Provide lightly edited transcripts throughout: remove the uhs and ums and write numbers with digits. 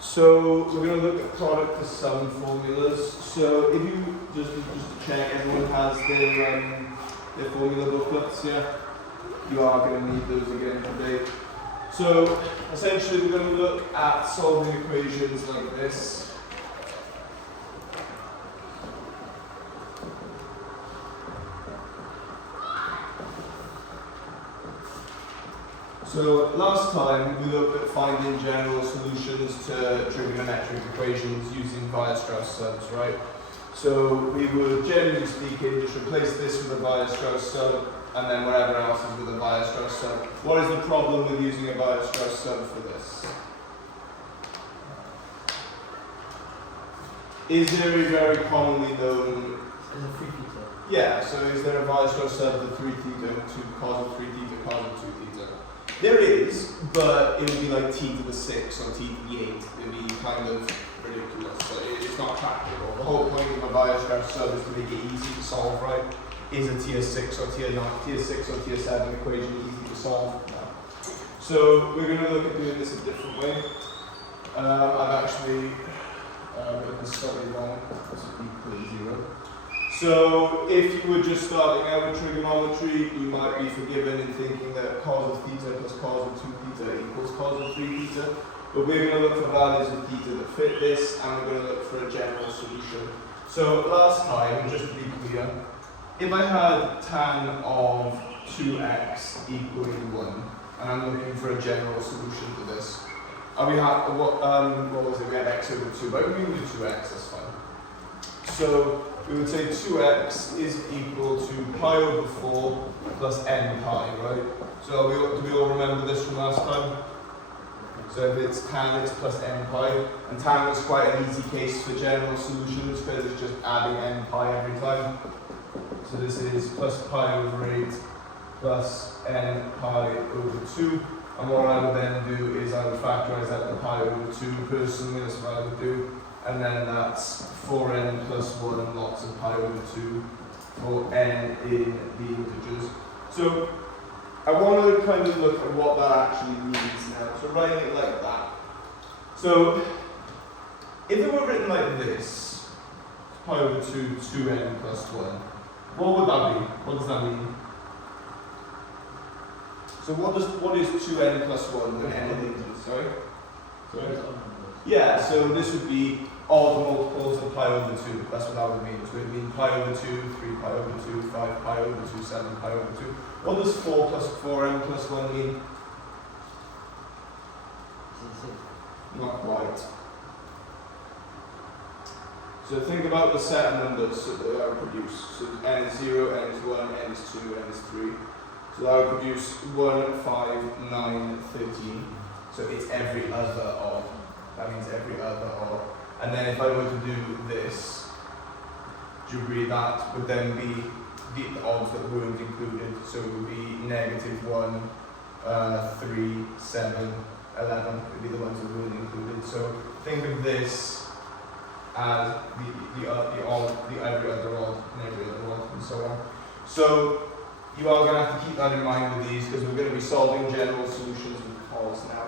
So we're going to look at product to sum formulas. So if you just to check, everyone has their formula booklets, yeah? You are going to need those again today. So essentially we're going to look at solving equations like this. So last time we looked at finding general solutions to trigonometric equations using Weierstrass subs, right? So we would, generally speaking, just replace this with a Weierstrass sub and then whatever else is with a Weierstrass sub. What is the problem with using a Weierstrass sub for this? Is there a very commonly known... Is it 3 theta? Yeah, so is there a Weierstrass sub to 3 theta, to cos of 3 theta, cos of 2 theta? There is, but it would be like t to the 6 or t to the 8. It would be kind of ridiculous. So it's not practical. The whole point of a Weierstrass sub is to make it easy to solve, right? Is a tier 6 or tier 9, tier 6 or tier 7 equation easy to solve? No. So we're going to look at doing this a different way. I've actually written this slightly wrong. This is equal 0. So if you were just starting out with trigonometry, you might be forgiven in thinking that cos of theta plus cos of 2 theta equals cos of 3 theta. But we're going to look for values of theta that fit this, and we're going to look for a general solution. So last time, just to be clear, if I had tan of 2x equaling 1, and I'm looking for a general solution to this, and we had, what was it? We had x over 2, but we can do 2x, that's fine. So we would say 2x is equal to pi over 4 plus n pi, right? So do we all remember this from last time? So if it's tan, it's plus n pi. And tan was quite an easy case for general solutions because it's just adding n pi every time. So this is plus pi over 8 plus n pi over 2. And what I would then do is I would factorize out the pi over 2 personally, that's what I would do. And then that's 4n plus 1 lots of pi over 2 for n in the integers. So I want to kind of look at what that actually means now. So writing it like that. So if it were written like this, pi over 2, 2n plus 1, what would that be? What does that mean? So what is 2n plus 1 when n in the integers? Sorry? Yeah, so this would be all the multiples of pi over 2. That's what that would mean. So it would mean pi over 2, 3 pi over 2, 5 pi over 2, 7 pi over 2. What does 4 plus 4n plus 1 mean? Not quite. So think about the set of numbers that I would produce. So n is 0, n is 1, n is 2, n is 3. So that would produce 1, 5, 9, 13. So it's every other odd. That means every other odd. And then if I were to do this, do you agree that would then be the odds that weren't included? So it would be negative 1, 3, 7, 11 would be the ones that weren't included. So think of this as the every other odd, and every other odd, and so on. So you are going to have to keep that in mind with these because we're going to be solving general solutions with cos now.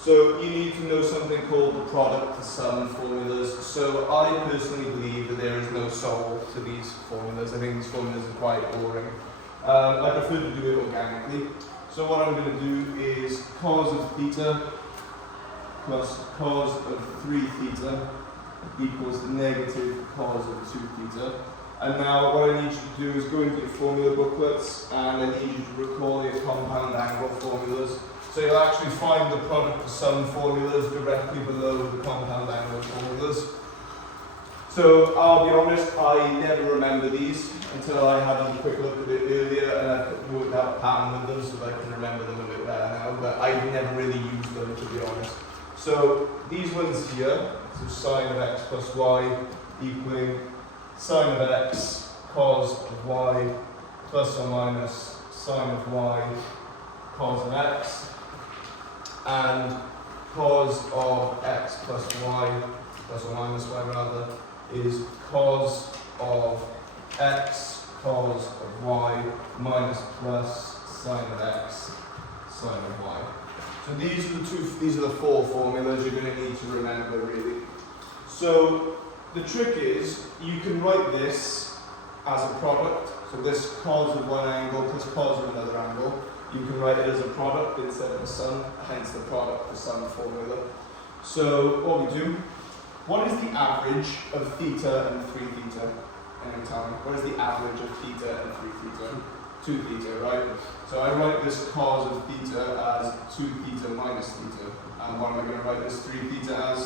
So you need to know something called the product to sum formulas. So I personally believe that there is no solve to these formulas. I think these formulas are quite boring. I prefer to do it organically. So what I'm going to do is cos of theta plus cos of 3 theta equals negative cos of 2 theta. And now what I need you to do is go into your formula booklets and I need you to recall your compound angle formulas. So you'll actually find the product to sum formulas directly below the compound angle formulas. So I'll be honest, I never remember these until I had a quick look at it earlier and I worked out a pattern with them so that I can remember them a bit better now, but I never really used them to be honest. So these ones here, so sine of x plus y equaling sine of x cos of y plus or minus sine of y cos of x. And cos of x plus y, plus or minus y rather, is cos of x cos of y minus plus sine of x sine of y. So these are the four formulas you're going to need to remember, really. So the trick is, you can write this as a product. So this cos of one angle plus cos of another angle. You can write it as a product instead of a sum, hence the product, the sum formula. So what we do, what is the average of theta and 3 theta? Anyone tell me? What is the average of theta and 3 theta? 2 theta, right? So I write this cos of theta as 2 theta minus theta. And what am I going to write this 3 theta as?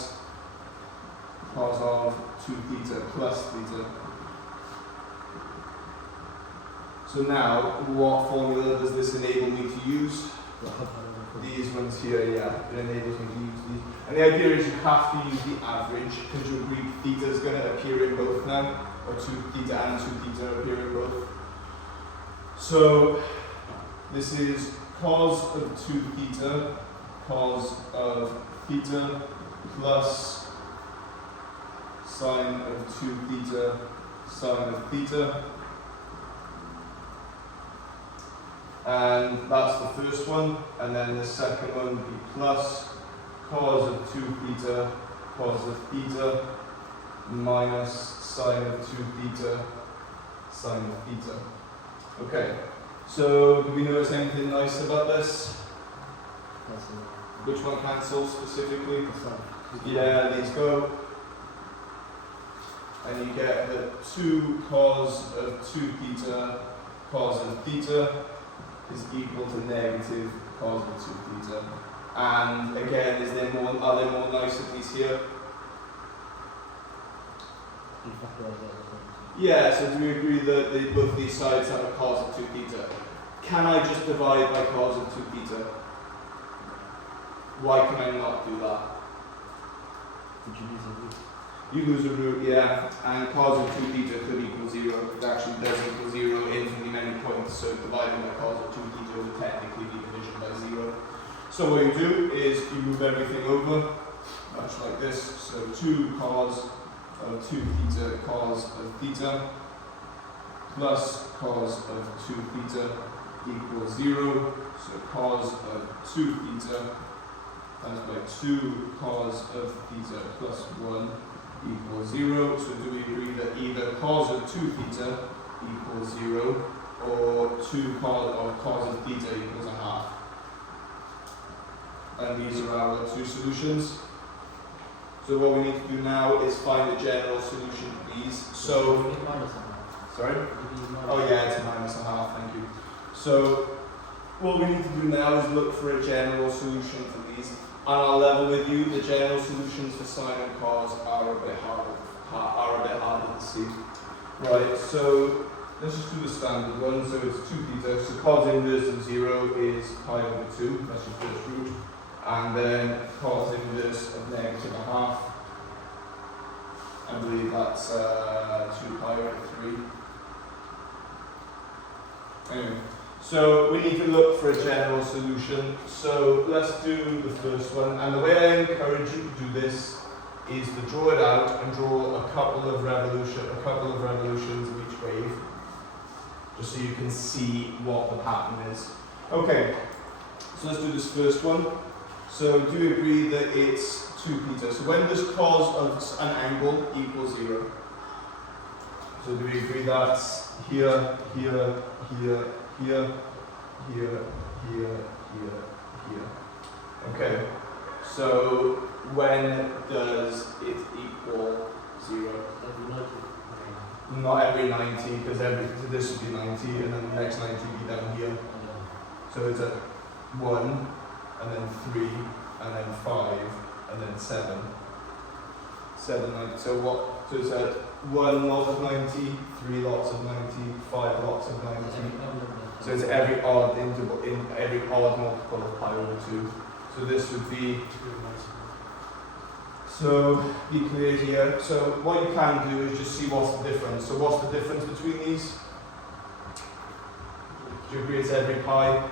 Cos of 2 theta plus theta. So now, what formula does this enable me to use? These ones here, yeah, it enables me to use these. And the idea is you have to use the average, because you agree theta is going to appear in both now, or 2 theta and 2 theta appear in both. So this is cos of 2 theta, cos of theta, plus sine of 2 theta, sine of theta. And that's the first one, and then the second one would be plus cos of 2 theta, cos of theta, minus sine of 2 theta, sine of theta. Okay, so do we notice anything nice about this? Which one cancels specifically? Yeah, these go. And you get the 2 cos of 2 theta, cos of theta is equal to negative cos of 2 theta. And again, are there more niceties here? Yeah, so do we agree that both these sides have a cos of 2 theta? Can I just divide by cos of 2 theta? Why can I not do that? Did you lose a root? You lose a root, yeah, and cos of 2 theta could equal 0. It actually does equal 0 in infinitely many points, so dividing by cos of 2 theta would technically be division by 0. So what you do is you move everything over, much like this. So 2 cos of 2 theta cos of theta plus cos of 2 theta equals 0. So cos of 2 theta times by 2 cos of theta plus 1 equals 0. So do we agree that either cos of 2 theta equals 0 or cos of theta equals a half? And these are our two solutions. So what we need to do now is find a general solution to these. So, sorry? Oh yeah, it's a minus a half, thank you. So what we need to do now is look for a general solution for these. And I'll level with you, the general solutions for sine and cos are a bit harder to see. Right, so let's just do the standard one. So it's 2 theta. So cos inverse of 0 is pi over 2. That's your first root. And then cos inverse of negative a half. I believe that's 2 pi over 3. Anyway, so we need to look for a general solution. So let's do the first one. And the way I encourage you to do this is to draw it out and draw a couple of revolutions of each wave, just so you can see what the pattern is. Okay, so let's do this first one. So do you agree that it's 2 theta? So when does cos of an angle equal 0? So do we agree that's here, here, here, here, here, here, here. Okay, so when does it equal 0? Not every 90, because this would be 90, and then the next 90 would be down here. So it's at 1, and then 3, and then 5, and then 7. 7, 90. So what? So it's at 1 lot of 90, 3 lots of 90, 5 lots of 90. So it's every odd interval, in every odd multiple of pi over 2. So this would be. So be clear here. So what you can do is just see what's the difference. So what's the difference between these? Do you agree it's every pi?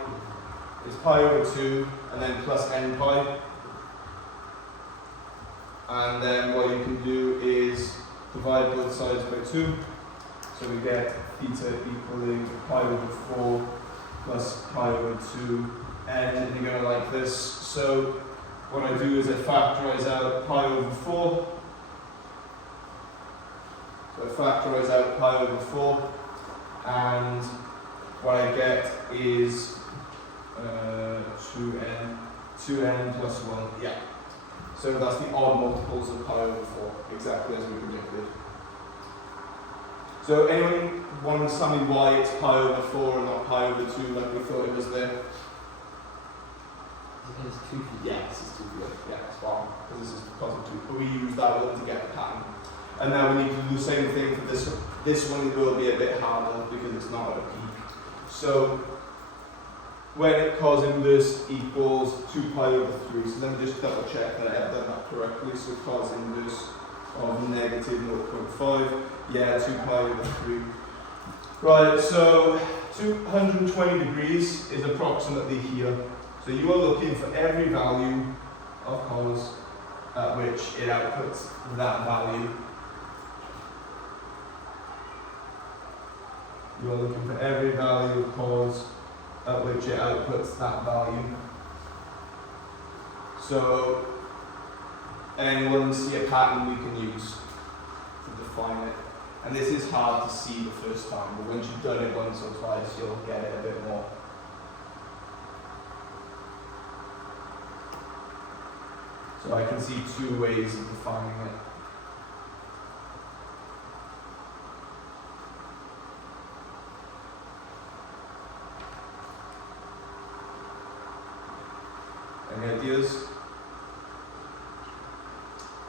It's pi over 2 and then plus n pi. And then what you can do is divide both sides by 2. So we get theta equaling pi over 4 plus pi over 2 n, and you're going to like this. So what I do is I factorize out pi over 4. So I factorize out pi over 4, and what I get is 2n plus 1. Yeah. So that's the odd multiples of pi over 4, exactly as we predicted. So anyone want to tell me why it's pi over 4 and not pi over 2 like we thought it was there? Because it's 2 feet. Yeah, this is 2 feet. Yeah, it's wrong. Because this is because of 2. But we use that one to get the pattern. And now we need to do the same thing for this one. This one will be a bit harder because it's not at a peak. So when cos inverse equals 2 pi over 3, so let me just double check that I have done that correctly. So cos inverse of negative 0.5, yeah, 2 pi over 3. Right, so 220 degrees is approximately here. So you are looking for every value of cos at which it outputs that value. You are looking for every value of cos at which it outputs that value. So anyone see a pattern we can use to define it? And this is hard to see the first time, but once you've done it once or twice, you'll get it a bit more. So I can see 2 ways of defining it. Any ideas?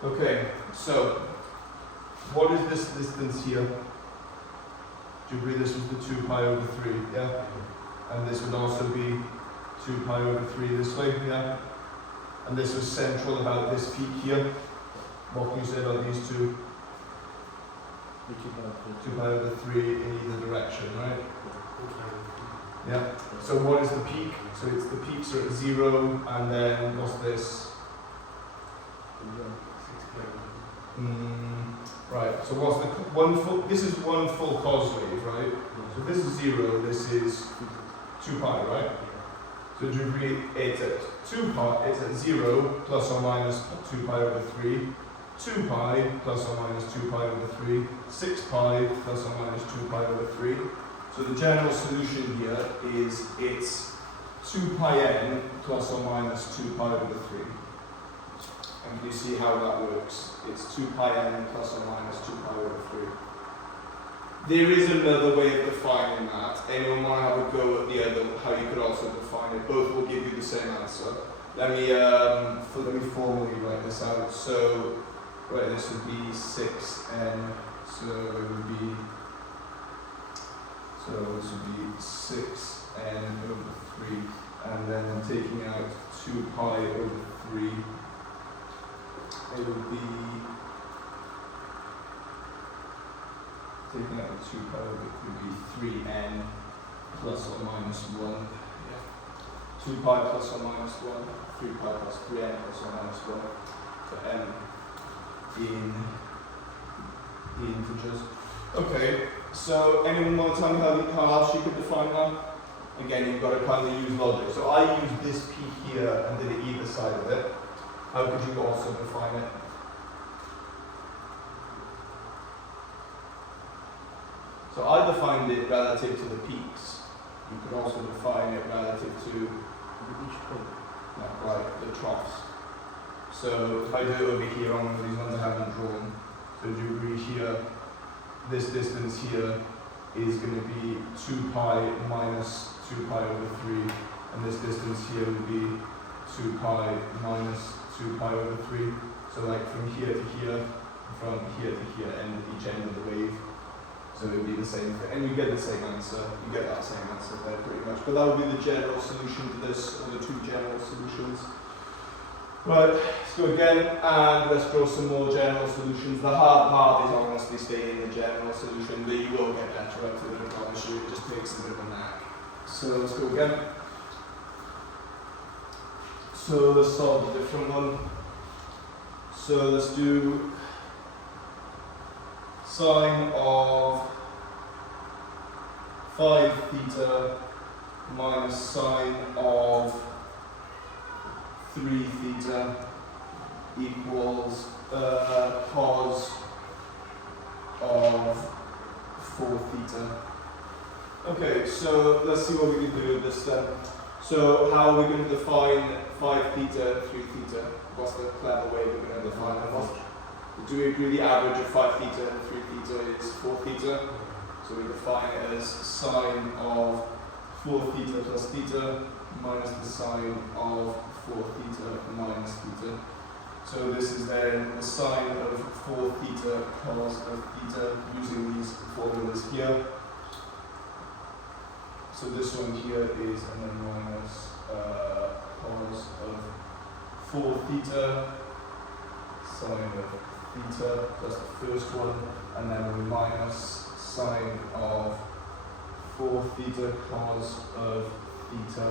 Okay, so what is this distance here? Do you agree this was the 2 pi over 3, yeah? And this would also be 2 pi over 3 this way, yeah? And this was central about this peak here. What can you say about these two? 2 pi over 3 in either direction, right? Yeah. So what is the peak? So it's the peaks are at 0, and then what's this? Right. So what's the one full? This is one full cos wave, right? So this is 0. This is 2 pi, right? So do you agree it's at 2 pi? It's at 0 plus or minus 2 pi over 3. 2 pi plus or minus 2 pi over 3. 6 pi plus or minus 2 pi over 3. So the general solution here is it's 2 pi n plus or minus 2 pi over 3. And can you see how that works? It's 2 pi n plus or minus 2 pi over 3. There is another way of defining that. Anyone want to have a go at the other, how you could also define it? Both will give you the same answer. Let me formally write this out. So, right, this would be 6n. So it would be. So this would be 6n over 3, and then I'm taking out 2 pi over 3. It would be taking out the 2 pi over it would be 3n plus or minus 1. Yeah. 2 pi plus or minus 1. 3 pi plus 3n plus or minus 1. So n in the integers. Okay. So anyone want to tell me how else you could define that? Again, you've got to kind of use logic. So I used this peak here and did it either side of it. How could you also define it? So I defined it relative to the peaks. You could also define it relative to Each point. the troughs. So if I do it over here on one of these ones I haven't drawn, so do you agree here? This distance here is going to be 2 pi minus 2 pi over 3, and this distance here would be 2 pi minus 2 pi over 3. So like from here to here, from here to here, and each end of the wave. So it would be the same thing, and you get the same answer. You get that same answer there pretty much. But that would be the general solution to this, or the two general solutions. Right, let's go again, and let's draw some more general solutions. The hard part is honestly staying in the general solution, but you will get better at it, I promise you. It just takes a bit of a knack. So let's go again. So let's solve a different one. So let's do sine of 5 theta minus sine of 3 theta equals cos of 4 theta. Okay, so let's see what we can do with this then. So how are we going to define 5 theta and 3 theta? What's the clever way we're going to define it? Do we agree the average of 5 theta and 3 theta is 4 theta? So we define it as sine of 4 theta plus theta minus the sine of 4 theta minus theta. So this is then the sine of 4 theta cos of theta using these formulas here. So this one here is, and then minus cos of 4 theta sine of theta plus the first one, and then we minus sine of 4 theta cos of theta.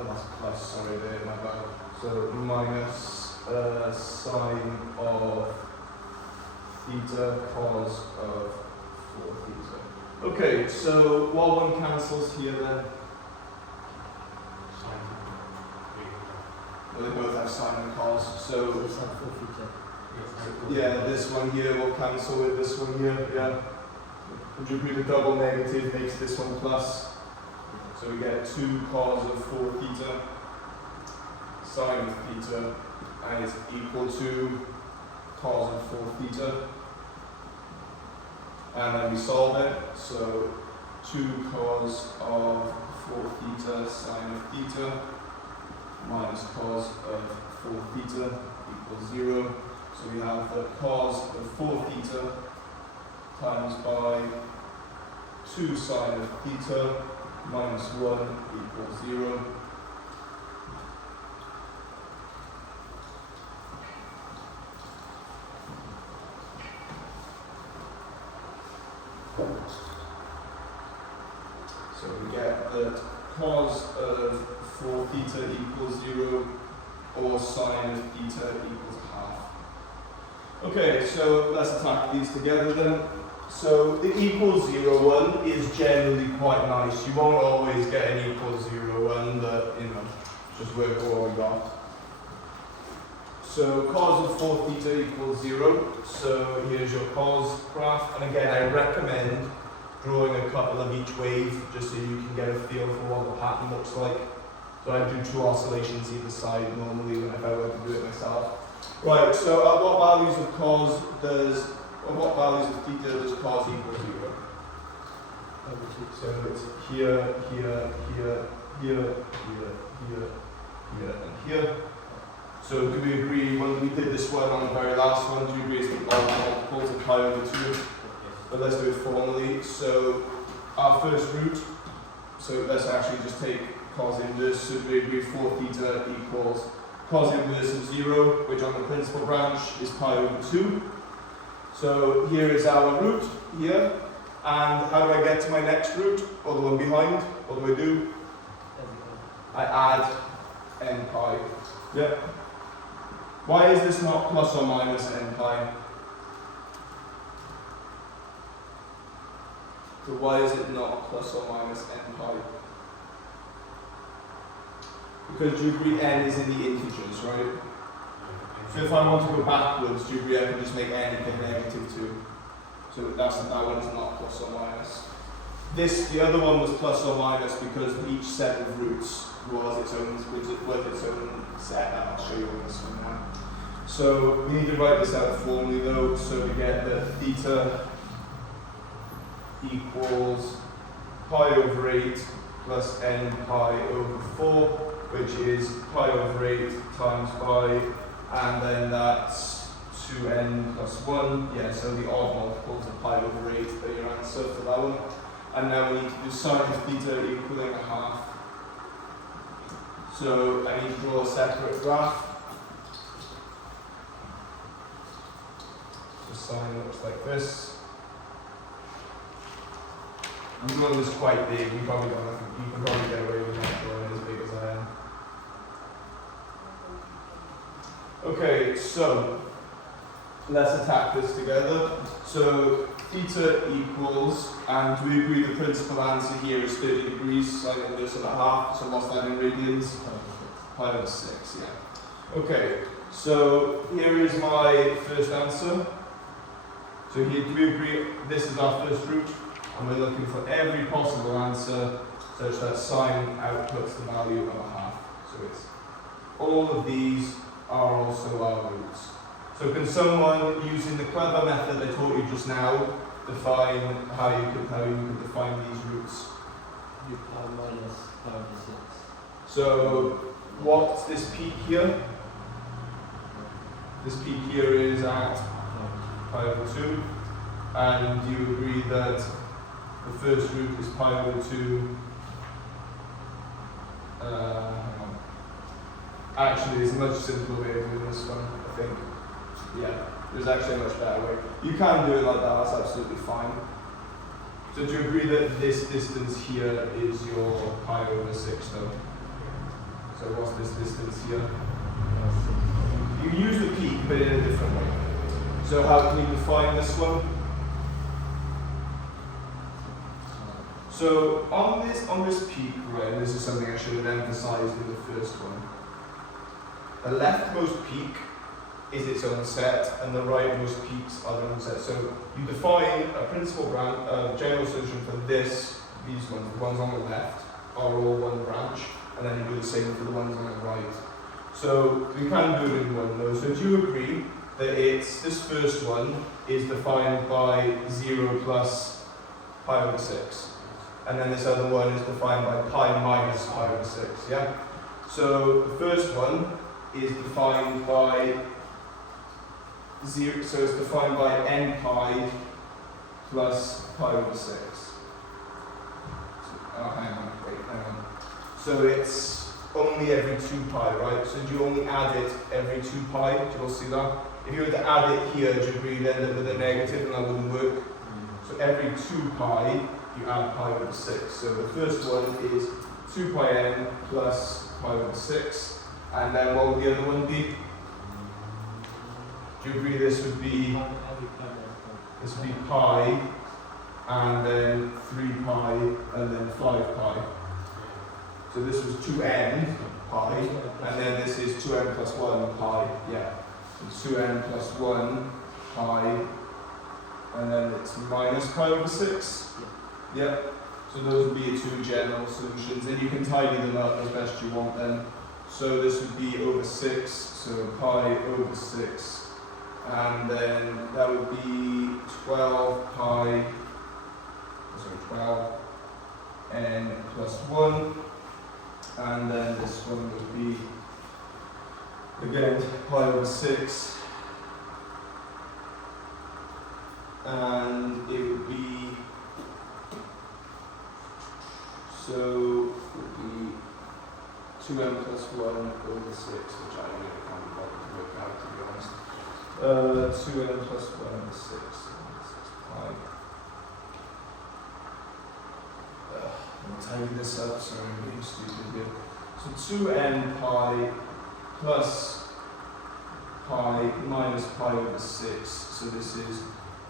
Oh, that's plus, sorry, there, my bad. So minus sine of theta cos of 4 theta. Okay, so what one cancels here then? Well, they both have sine and cos, so So it's on 4 theta. yeah, this one here will cancel with this one here, yeah. Would you agree the double negative makes this one plus? So we get 2 cos of 4 theta sine of theta, and it's equal to cos of 4 theta. And then we solve it, so 2 cos of 4 theta sine of theta minus cos of 4 theta equals 0. So we have the cos of 4 theta times by 2 sine of theta minus 1 equals 0. So we get that cos of 4 theta equals 0, or sine of theta equals half. Okay, so let's attack these together then. So the equals 0 one is generally quite nice. You won't always get an equals 0 one, but you know, just work with what we got. So cos of 4 theta equals 0. So here's your cos graph, and again I recommend drawing a couple of each wave just so you can get a feel for what the pattern looks like. So I do 2 oscillations either side normally if I were to do it myself. Right, so at what values of cos does, at what values of theta does cos equal 0? So it's here, here, here, here, here, here, here, and here. So do we agree, when we did this one on the very last one, do you agree it's the multiples of pi over 2? But let's do it formally. So our first root, so let's actually just take cos inverse. So we agree 4 theta equals cos inverse of 0, which on the principal branch is pi over 2. So here is our root here. And how do I get to my next root, or the one behind? What do I do? I add n pi. Yeah. Why is this not plus or minus n pi? So why is it not plus or minus n pi? Because you agree n is in the integers, right? So if I want to go backwards, do you agree I can just make n equal -2? So that one is not plus or minus. The other one was plus or minus because each set of roots was its own set, and I'll show you on this one now. So we need to write this out formally though, so we get that theta equals pi over 8 plus n pi over 4, which is pi over 8 times pi, and then that's 2n plus 1. Yeah, so the odd multiples of pi over 8 are your answer for that one. And now we need to do sine of theta equaling a half. So I need to draw a separate graph. So sine looks like this. I'm drawing this quite big. You can probably get away with not drawing as big as I am. Okay, so let's attack this together. So theta equals, and we agree the principal answer here is 30 degrees, sine inverse of a half, so what's that in radians? Pi over 6, yeah. Okay, so here is my first answer. So here, do we agree this is our first root? And we're looking for every possible answer such that sine outputs the value of a half. So it's all of these are also our roots. So can someone, using the clever method I taught you just now, define how you could define these roots? You pi minus pi over 6. So what's this peak here? This peak here is at pi over 2, and you agree that the first root is pi over 2. Hang on. Actually, there's a much simpler way of doing this one, I think. Yeah, there's actually a much better way. You can do it like that, that's absolutely fine. So do you agree that this distance here is your pi over 6 though? So what's this distance here? You use the peak, but in a different way. So how can you define this one? So on this peak, right, and this is something I should have emphasized in the first one. The leftmost peak is its own set, and the rightmost peaks are their own set. So you define a principal branch, general solution for these ones. The ones on the left are all one branch, and then you do the same for the ones on the right. So we can do it in one though. So do you agree that this first one is defined by 0 plus pi over 6? And then this other one is defined by pi minus pi over 6, yeah? So the first one is defined by 0, so it's defined by n pi plus pi over 6. Hang on. So it's only every 2 pi, right? So do you only add it every 2 pi? Do you all see that? If you were to add it here, do you agree you'd end up with a negative and that wouldn't work? So every 2 pi, you add pi over 6. So the first one is 2 pi n plus pi over 6. And then what would the other one be? Do you agree this would be pi, and then 3 pi, and then 5 pi. So this was 2n pi, and then this is 2n plus 1 pi, yeah. So 2n plus 1 pi, and then it's minus pi over 6. Yeah. So those would be your two general solutions, and you can tidy them up as best you want then. So this would be over 6, so pi over 6, and then that would be 12 n plus 1, and then this one would be, again, pi over 6, and it would be, so it would be 2n plus 1 over 6, which I really can't be bothered to work out, to be honest. 2n plus 1 over 6, 6 pi. I'll tidy this up, sorry, I'm being stupid here. So 2n pi plus pi minus pi over 6, so this is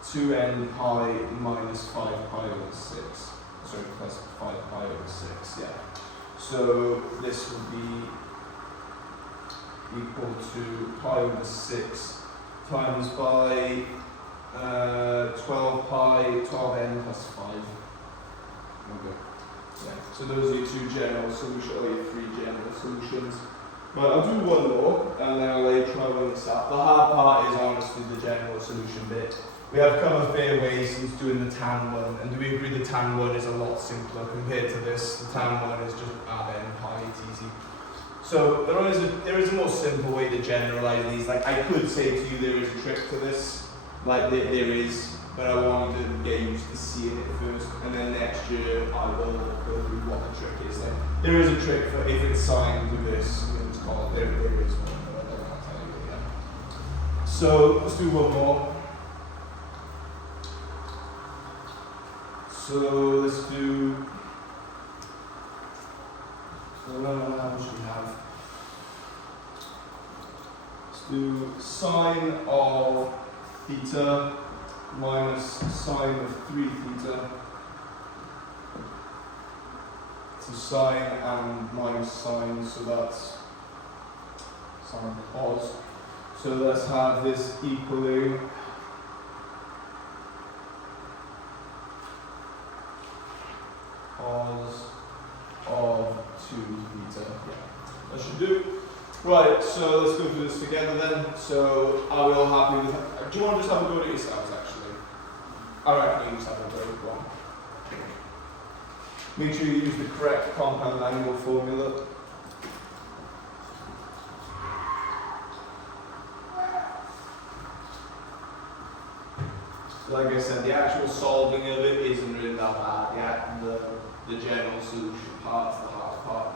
2n pi minus 5 pi over 6. Sorry, plus 5 pi over 6, yeah. So this would be equal to pi over 6 times by 12n plus 5. Okay. Yeah. So those are your two general solutions, or your three general solutions. But I'll do one more, and then I'll try one this out. The hard part is honestly the general solution bit. We have come a fair way since doing the tan one, and do we agree the tan one is a lot simpler compared to this? The tan one is just add n pi, it's easy. So there is a more simple way to generalize these. Like I could say to you there is a trick to this, like there is, but I want you to get used to seeing it first, and then next year I will go through what the trick is. Then there is a trick for if it's signed with this, it's called, there is one, but I don't want to tell you yet. So let's do one more. So let's do, how much do we have? Let's do sine of theta minus sine of 3 theta. So sine and minus sine, so that's sine cos. So let's have this equaling cos of 2 theta. Yeah, that should do. Right, so let's go through this together then. So are we all happy with that? Do you want to just have a go at it yourselves actually? I reckon you just have a go at one. Make sure you use the correct compound angle formula. So like I said, the actual solving of it isn't really that bad yet. The general solution part is the hard part.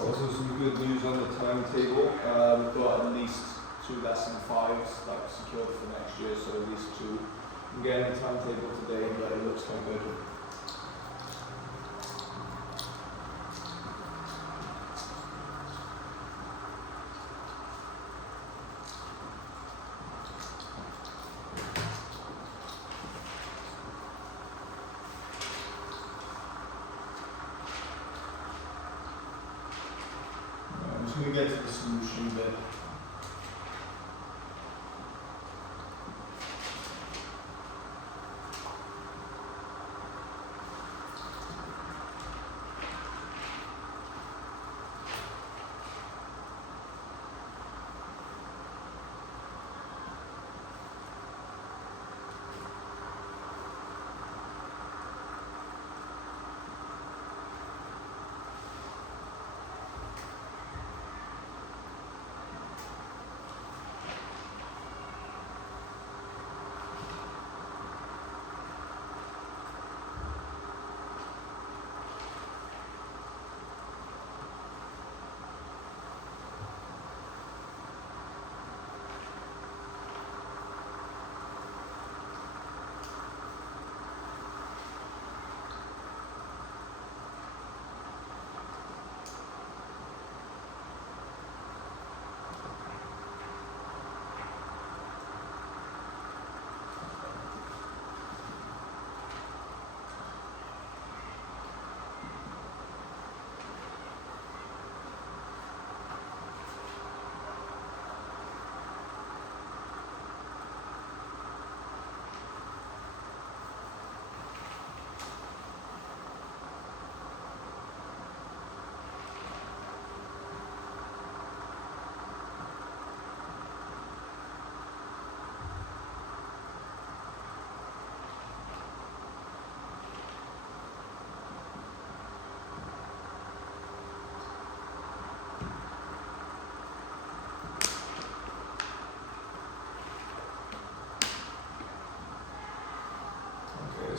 Also some good news on the timetable. We've got at least 2 lesson 5s that are secured for next year, so at least 2. I'm getting the timetable today, but it looks quite good. I'm just going to get to the solution bit.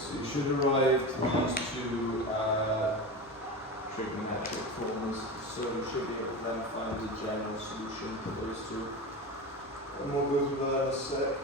so you should arrive to these two trigonometric forms, so you should be able to then find the general solution for those two. And we'll go through that in a sec.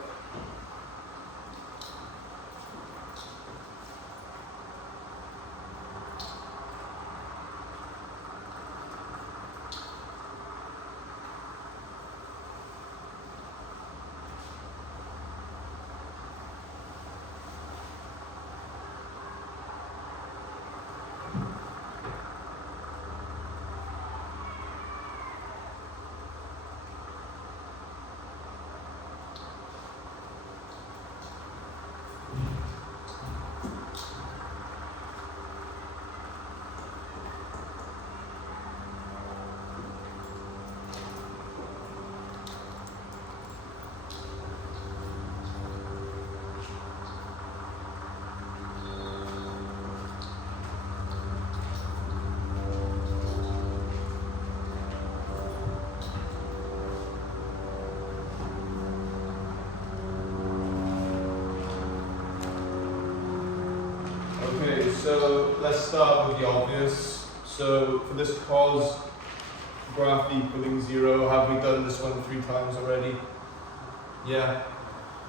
Okay, so let's start with the obvious. So for this cos graph equaling 0, have we done this one 3 times already? Yeah,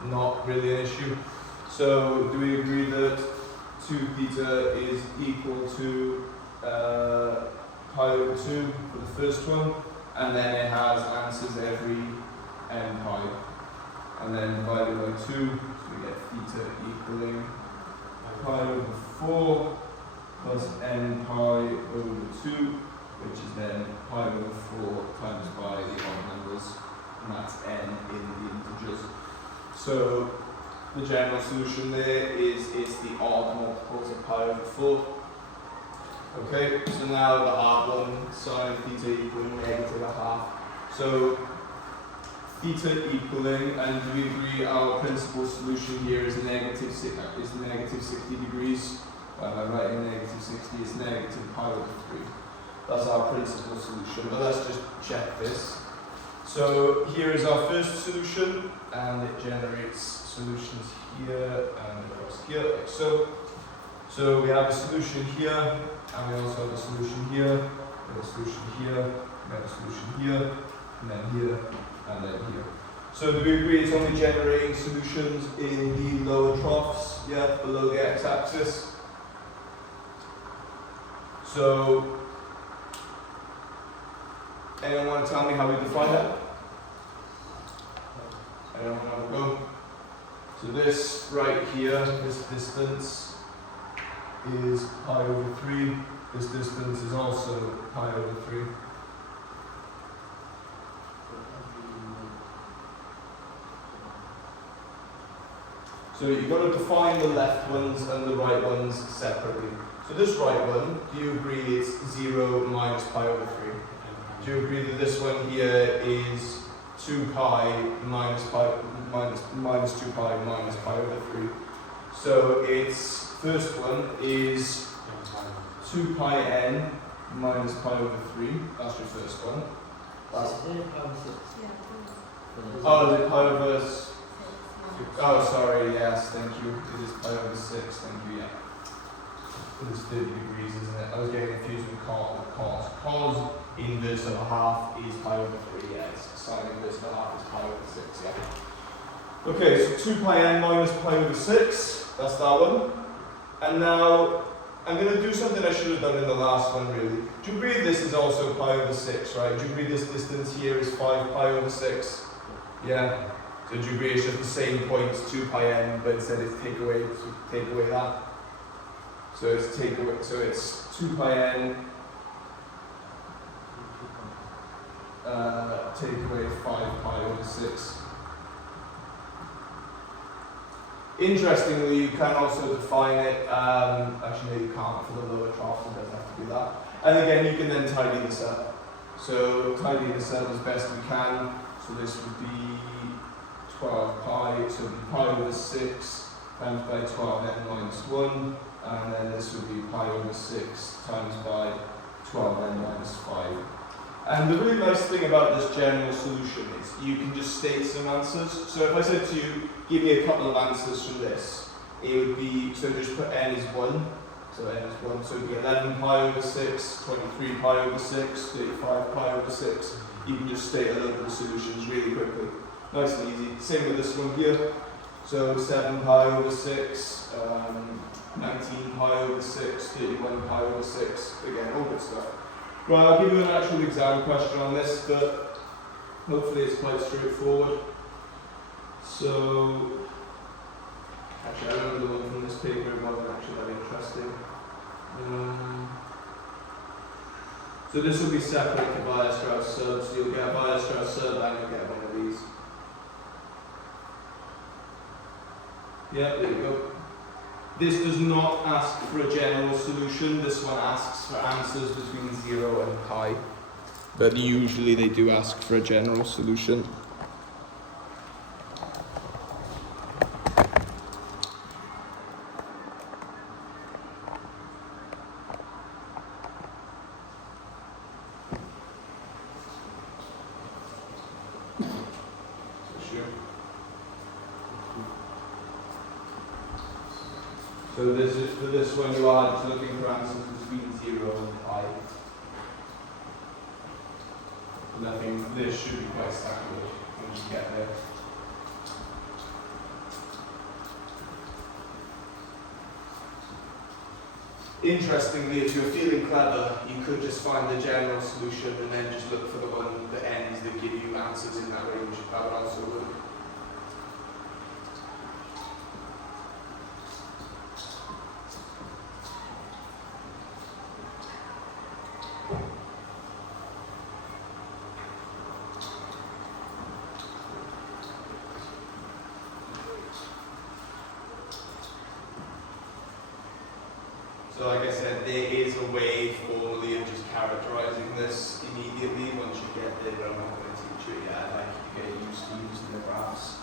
not really an issue. So do we agree that 2 theta is equal to pi over 2 for the first one, and then it has answers every n pi, and then divided by 2, so we get theta equaling pi over 4 plus n pi over 2, which is then pi over 4 times by the odd numbers, and that's n in the integers. So the general solution there is the odd multiples of pi over 4. Okay, so now the hard one, sine theta equaling negative a half. So theta equaling, and we agree our principal solution here is negative 60 degrees. Well, am I writing negative 60? It's negative pi over 3. That's our principal solution, but let's just check this. So here is our first solution, and it generates solutions here and across here, like so. So we have a solution here, and we also have a solution here, we have a solution here, we have a solution here, and then here, and then here. So do we agree it's only generating solutions in the lower troughs, yeah, below the x-axis? So, anyone want to tell me how we define that? Anyone want to go? So this right here, this distance is pi over 3. This distance is also pi over 3. So you've got to define the left ones and the right ones separately. So this right one, do you agree it's 0 minus pi over 3? Do you agree that this one here is 2 pi minus 2 pi minus pi over 3? So its first one is 2 pi n minus pi over 3. That's your first one. That's oh, is it pi over 6? Oh, sorry, yes, thank you. It is pi over 6, thank you, yeah. It is 30 degrees, isn't it? I was getting confused with cos. Cos inverse of a half is pi over 3, yes. Sine inverse of a half is pi over 6, yeah. Okay, so 2 pi n minus pi over 6, that's that one. And now, I'm going to do something I should have done in the last one, really. Do you agree this is also pi over 6, right? Do you agree this distance here is 5 pi over 6? Yeah. So do you agree it's just the same points, 2 pi n, but instead it's take away that. So it's it's 2 pi n, take away 5 pi over 6. Interestingly, you can also define it, actually no, you can't for the lower trough, it doesn't have to be that. And again, you can then tidy this up. So tidy this up as best we can. So this would be 12 pi, so it would be pi over 6 times by 12n minus 1, and then this would be pi over 6 times by 12n minus 5. And the really nice thing about this general solution is you can just state some answers. So if I said to you, give me a couple of answers from this, it would be, so just put n is 1, so n is 1, so it would be 11 pi over 6, 23 pi over 6, 35 pi over 6. You can just state a load of the solutions really quickly. Nice and easy. Same with this one here. So 7 pi over 6, 19 pi over 6, 31 pi over 6. Again, all good stuff. Right, I'll give you an actual exam question on this, but hopefully it's quite straightforward. So, actually I remember the one from this paper, it wasn't actually that interesting. So this will be separate to Weierstrass sub, so you'll get a Weierstrass sub and you'll get one of these. Yeah, there you go. This does not ask for a general solution, this one asks for answers between 0 and pi. But usually they do ask for a general solution. So this is, for this one you are just looking for answers between 0 and pi. And I think this should be quite standard when you get there. Interestingly, if you're feeling clever, you could just find the general solution and then just look for the one that ends that give you answers in that range. That would also work. So like I said, there is a way formally of just characterizing this immediately once you get there, but I'm not going to teach you yet. I'd like you to get used to using the graphs.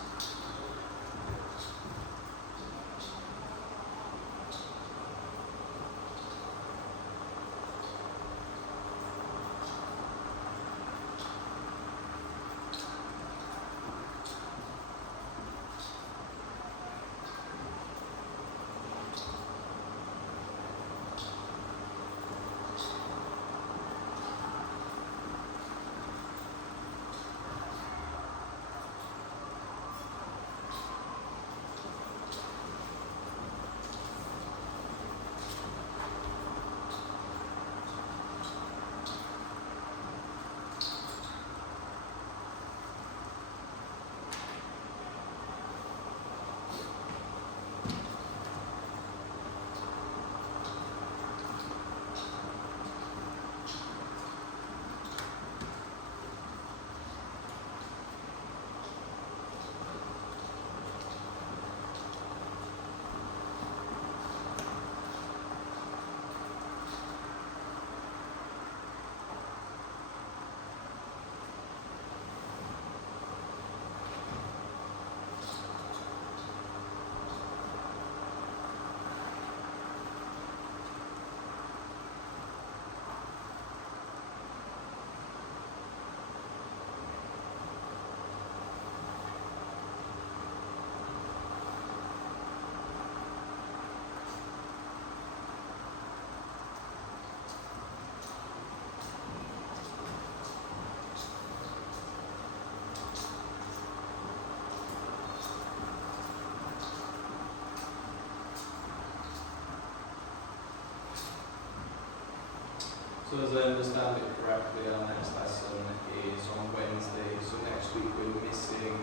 So as I understand it correctly, our next lesson is on Wednesday. So next week we're missing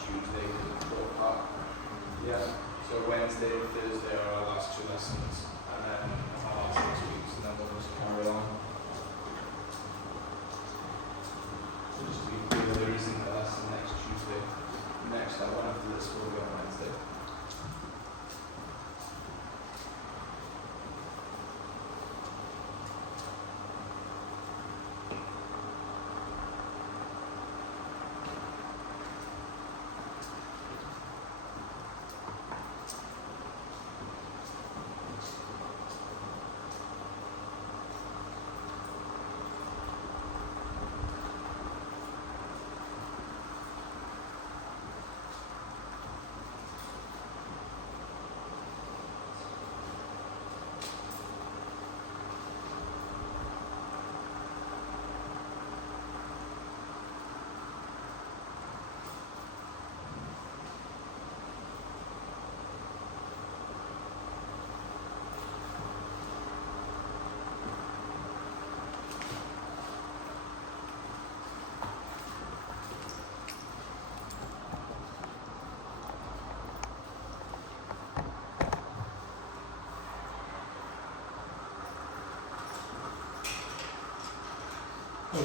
Tuesday because of the park. Yeah. So Wednesday and Thursday are our last two lessons, and then our last 6 weeks, and then we'll just carry on. So just to be clear, there isn't a lesson next Tuesday. Next, that one after this will be on Wednesday.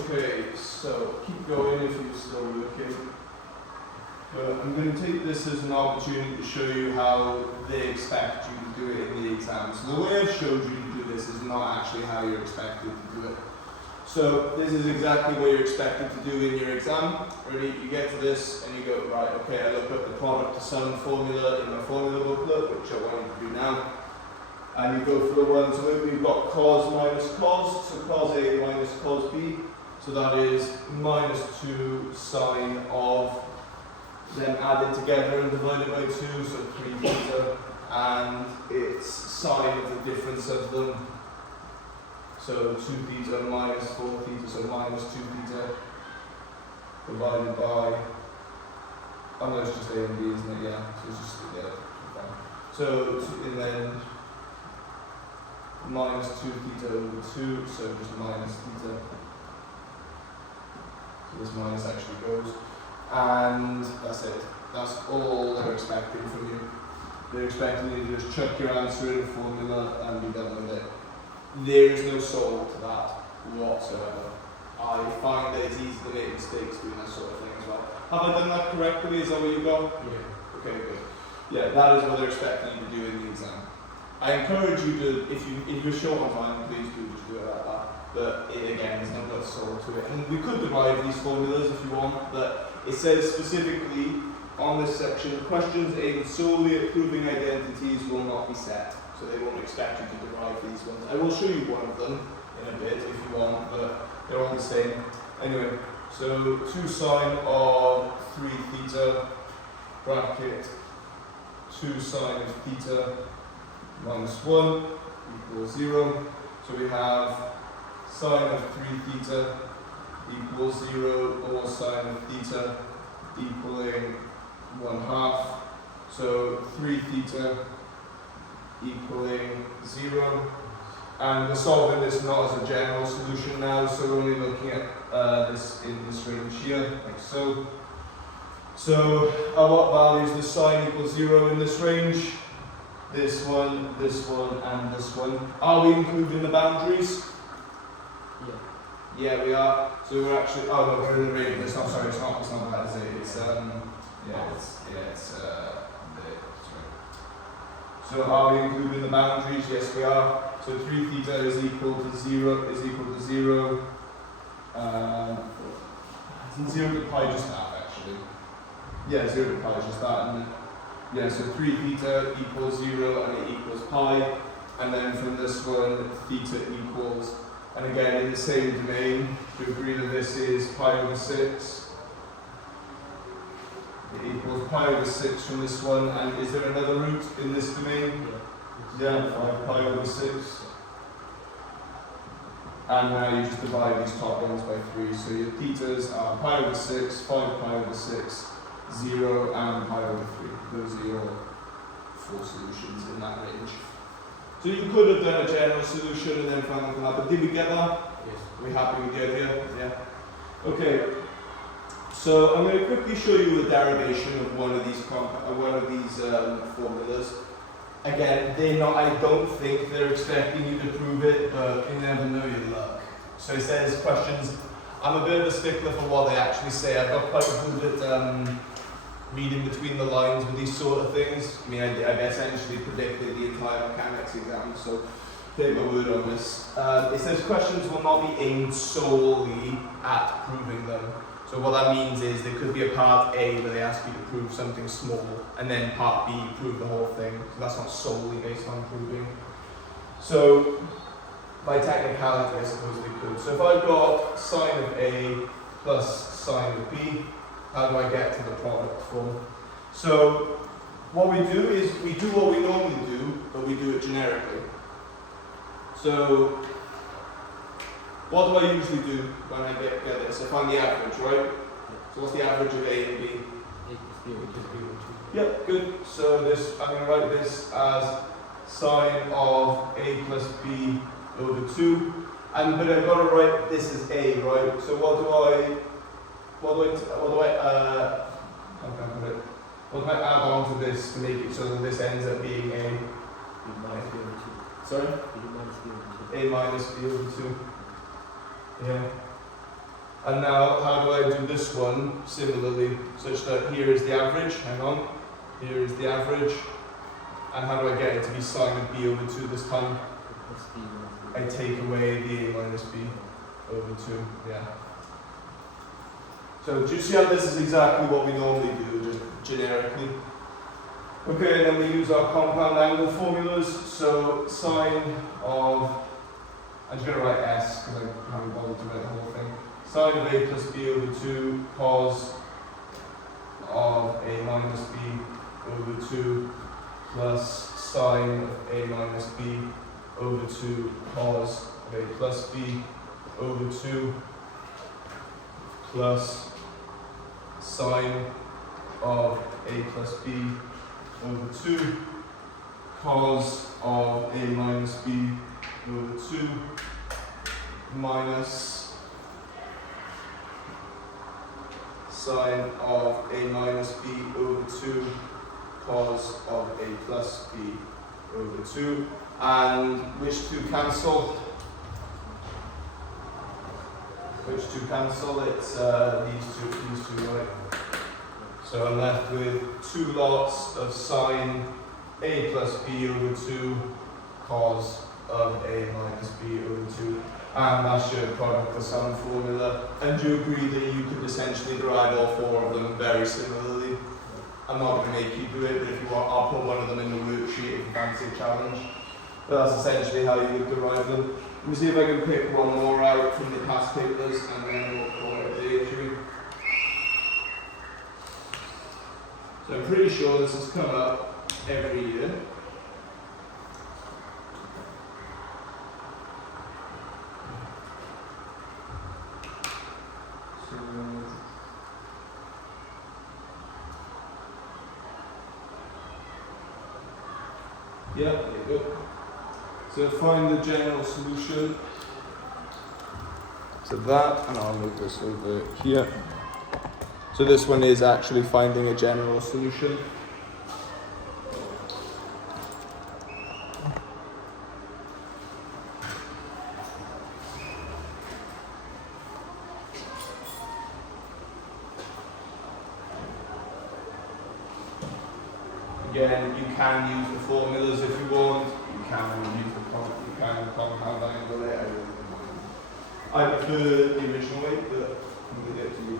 Okay, so keep going if you're still working. But I'm going to take this as an opportunity to show you how they expect you to do it in the exam. So the way I've showed you to do this is not actually how you're expected to do it. So this is exactly what you're expected to do in your exam. Ready? You get to this and you go, right, okay, I look up the product to sum formula in my formula booklet, which I want you to do now. And you go for the ones where we've got cos minus cos, so cos A minus cos B. So that is minus 2 sine of them added together and divided by 2, so 3 theta. And it's sine of the difference of them. So 2 theta minus 4 theta, so minus 2 theta divided by, oh no, it's just A and B, isn't it? Yeah, so it's just, yeah, so, and then minus 2 theta over 2, so just minus theta. So this minus actually goes. And that's it. That's all they're expecting from you. They're expecting you to just chuck your answer in a formula and be done with it. There is no soul to that whatsoever. I find that it's easy to make mistakes doing that sort of thing as well. Have I done that correctly? Is that where you go? Yeah. Okay, good. Yeah, that is what they're expecting you to do in the exam. I encourage you to, if you're short on time, please do just do it like that. But again, there's no real soul to it. And we could derive these formulas if you want, but it says specifically on this section, questions aimed solely at proving identities will not be set. So they won't expect you to derive these ones. I will show you one of them in a bit if you want, but they're all the same. Anyway, so 2 sine of 3 theta bracket 2 sine of theta minus 1 equals 0. So we have sine of 3 theta equals 0, or sine of theta equaling 1/2. So 3 theta equaling 0. And we're solving this not as a general solution now, so we're only looking at this in this range here, like so. So at what values does sine equal 0 in this range? This one, and this one. Are we including the boundaries? Yeah, we are. So we're actually, oh no, we're in the range. It's not, sorry, it's not that, is it? It's, so are we including the boundaries? Yes, we are. So 3 theta is equal to 0, Isn't 0 to pi just that, actually? Yeah, 0 to pi is just that, isn't it? Yeah, so 3 theta equals 0 and it equals pi. And then from this one, theta equals, and again in the same domain, to agree that this is pi over 6. It equals pi over 6 from this one, and is there another root in this domain? Yeah, 5 pi over 6. And now you just divide these top ones by 3, so your thetas are pi over 6, 5 pi over 6, 0 and pi over 3. Those are your 4 solutions in that range. So you could have done a general solution and then found out that, but did we get that? Yes. Are we happy with the idea? Yeah. Okay. So I'm going to quickly show you the derivation of one of these formulas. Again, I don't think they're expecting you to prove it, but you never know your luck. So it says questions. I'm a bit of a stickler for what they actually say. I've got quite good at reading between the lines with these sort of things. I mean, I essentially predicted the entire mechanics exam, so take my word on this. It says questions will not be aimed solely at proving them. So what that means is there could be a part A where they ask you to prove something small, and then part B, prove the whole thing. So that's not solely based on proving. So by technicality, I suppose they could. So if I've got sine of A plus sine of B, how do I get to the product form? So what we do is we do what we normally do, but we do it generically. So what do I usually do when I get this? I find the average, right? So what's the average of A and B? Yep, good. So this, I'm going to write this as sine of A plus B over 2. But I've got to write this as A, right? So what do I add on to this to make it so that this ends up being A? Sorry? A minus B over 2. Yeah. And now, how do I do this one similarly, such that here is the average, hang on, here is the average, and how do I get it to be sine of b over 2 this time? I take away the a minus b over 2, yeah. So do you see how this is exactly what we normally do, just generically? Okay, and then we use our compound angle formulas. So sine of, I'm just going to write s because I haven't bothered to write the whole thing. Sine of a plus b over 2 cos of a minus b over 2 plus sine of a minus b over 2 cos of a plus b over 2 plus sine of a plus b over 2 cos of a minus b over 2 minus sine of a minus b over 2 cos of a plus b over 2. And which two cancel? Which two cancel? It's these two, right? So I'm left with 2 lots of sine a plus b over 2 cos of a minus b over 2. And that's your product of sum formula. And do you agree that you could essentially derive all 4 of them very similarly? I'm not going to make you do it, but if you want, I'll put one of them in the worksheet if you fancy a challenge. But that's essentially how you would derive them. Let me see if I can pick one more out from the past papers, and then we'll call it a day issue. So I'm pretty sure this has come up every year. Yeah, there you go. So find the general solution to that, and I'll move this over here. So this one is actually finding a general solution. Again, you can use the formulas if you want. You can use the compound angle there. I prefer the original way, but I'm going to get to you.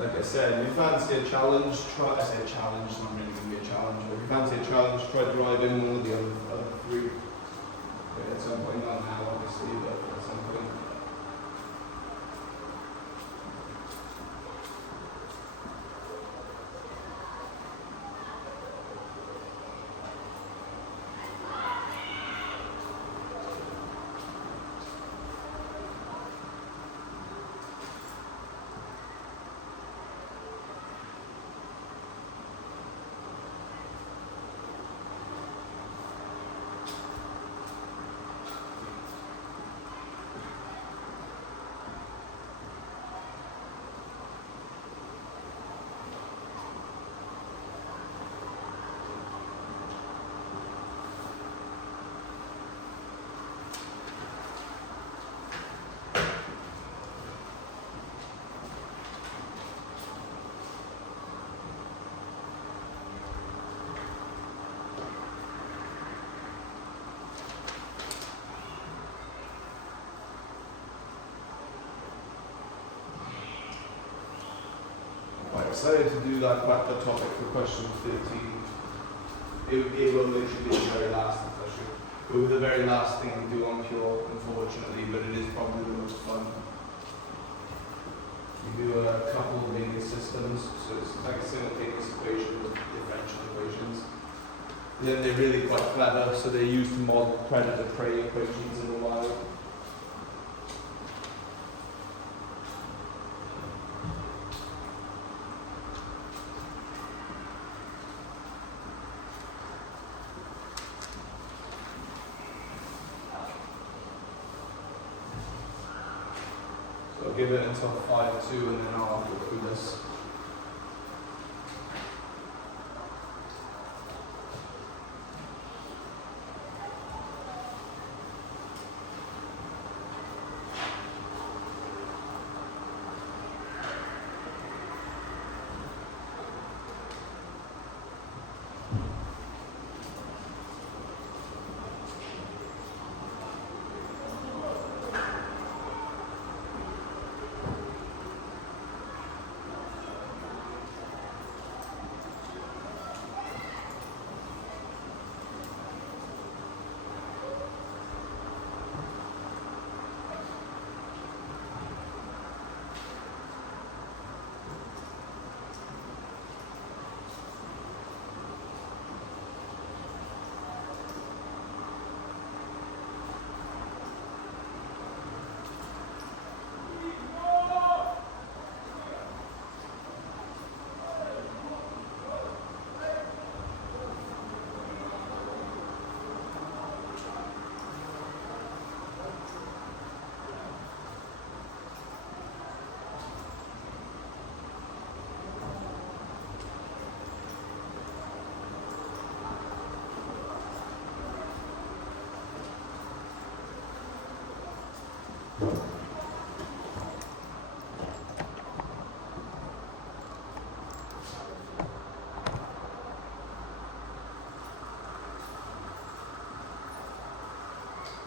Like I said, if you fancy a challenge, I say challenge, it's not really going to be a challenge, but if you fancy a challenge, try driving one of the other 3. Yeah, at some point, not now obviously, but at some point. Quite excited to do that topic for question 13. It will literally be the very last question. It will be the very last thing we do on Pure, unfortunately, but it is probably the most fun. We do a couple of linear systems, so it's like a simultaneous equation with differential equations. And then they're really quite clever, so they're used to model predator-prey equations in the wild. give it until 5:02 and then I'll go through this.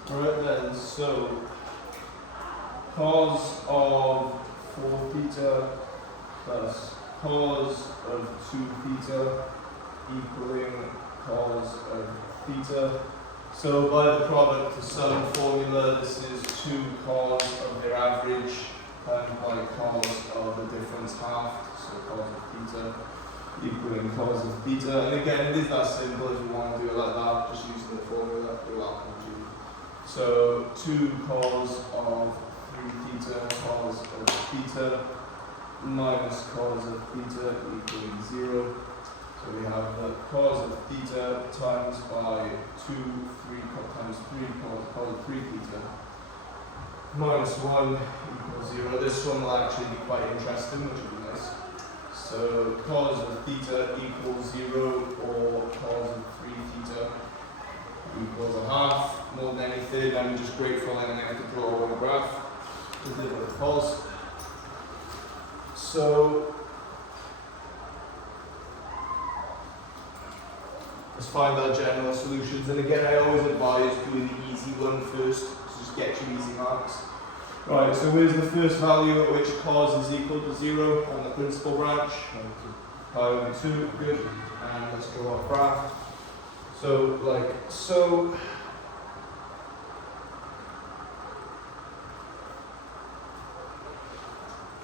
Alright then, so cos of 4 theta plus cos of 2 theta equaling cos of theta. So by the product to sum formula, this is 2 cos of their average times by cos of the difference halved, so cos of theta equaling cos of theta. And again, it is that simple. If you want to do it like that, just using the formula, you're welcome to. So 2 cos of 3 theta cos of theta minus cos of theta equaling 0. So we have the cos of theta times by 2, 3 times 3 cos of 3 theta minus 1 equals 0. This one will actually be quite interesting, which will be nice. So cos of theta equals 0 or cos of 3 theta equals a half. More than anything, I'm just grateful and I have to draw one graph to deal with the cos. So let's find our general solutions. And again, I always advise doing the easy one first, so just get your easy marks. Right, so where's the first value at which cos is equal to 0 on the principal branch? Pi over 2, good. And let's draw our graph. So, like so.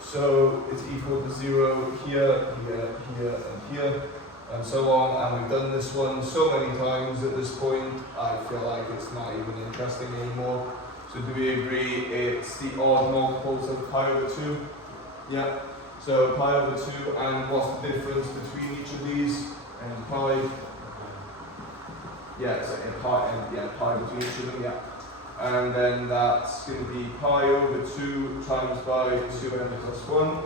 So it's equal to 0 here, here, here, and here, and so on. And we've done this one so many times at this point, I feel like it's not even interesting anymore. So do we agree it's the odd multiples of pi over 2? Yeah. So pi over 2, and what's the difference between each of these? And pi. Yeah, so pi between each of them, yeah. And then that's going to be pi over 2 times by 2n plus 1.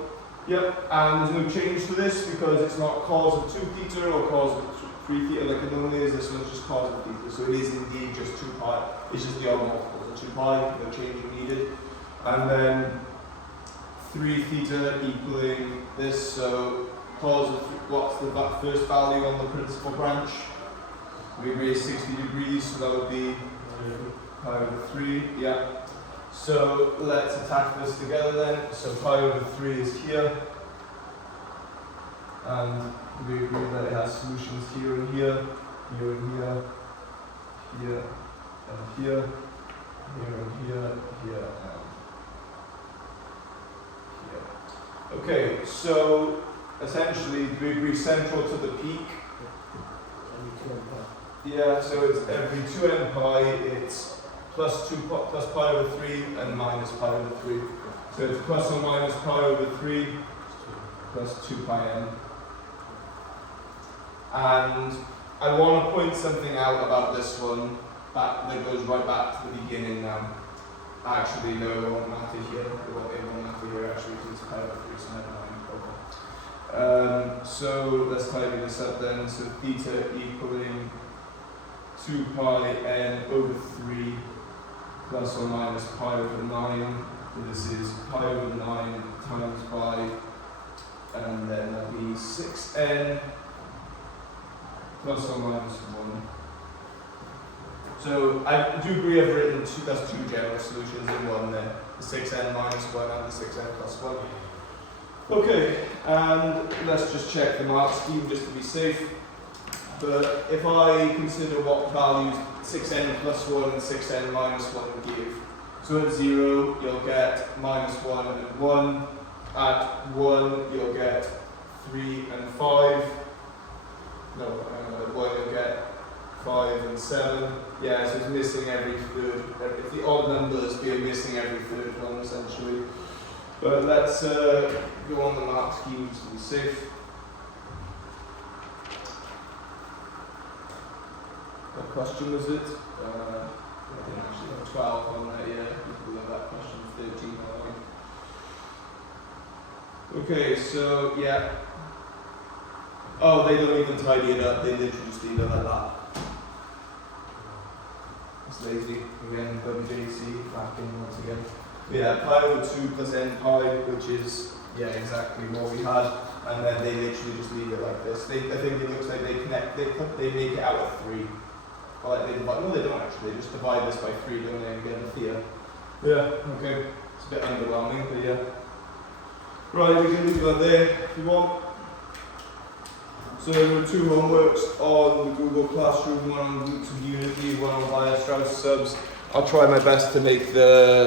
Yep, and there's no change to this because it's not cos of 2 theta or cos of 3 theta like it normally is. This one's just cos of theta. So it is indeed just 2 pi. It's just the odd multiples of 2 pi, no changing needed. And then 3 theta equaling this. So cos of, what's the first value on the principal branch? We agree is 60 degrees, so that would be pi over 3, yeah. So let's attack this together then. So pi over 3 is here. And we agree that it has solutions here and here, here and here, here and here, here and here, here and here. Okay, so essentially we agree central to the peak. Yeah, so it's every 2n pi, it's plus pi over 3 and minus pi over 3. So it's plus or minus pi over 3 plus 2 pi n. And I want to point something out about this one that goes right back to the beginning now. actually no, it won't matter here. It won't matter here actually because it's pi over 3, so never mind. So let's tidy this up then. So theta equaling 2 pi n over 3 plus or minus pi over 9. So this is pi over 9 times pi, and then that'll be 6n plus or minus 1. So I do agree I've written that's two general solutions in one there. The 6n minus 1 and the 6n plus 1. Okay, and let's just check the mark scheme just to be safe. But if I consider what values 6n plus 1 and 6n minus 1 give. So at 0 you'll get minus 1 and 1. At 1 you'll get 3 and 5. No, at 1 you'll get 5 and 7. Yeah, so it's missing every third. If the odd numbers, we're missing every third one essentially. But let's go on the mark scheme to be safe. What question was it? I think actually have 12 on there, yeah. People have that question 13 I think. Okay, so yeah. Oh, they don't even tidy it up, they literally just leave it like that. It's lazy. Again, WJC back in once again. Yeah, pi over 2 plus n pi, which is, yeah, exactly what we had. And then they literally just leave it like this. I think it looks like they make it out of 3. Or like they divide, no they don't actually, they just divide this by 3, don't they, and get a theta. Yeah, okay. It's a bit underwhelming, but yeah. Right, we can leave that there if you want. So there were 2 homeworks on the Google Classroom, one on Roots of Unity, one on Weierstrass subs. I'll try my best to make the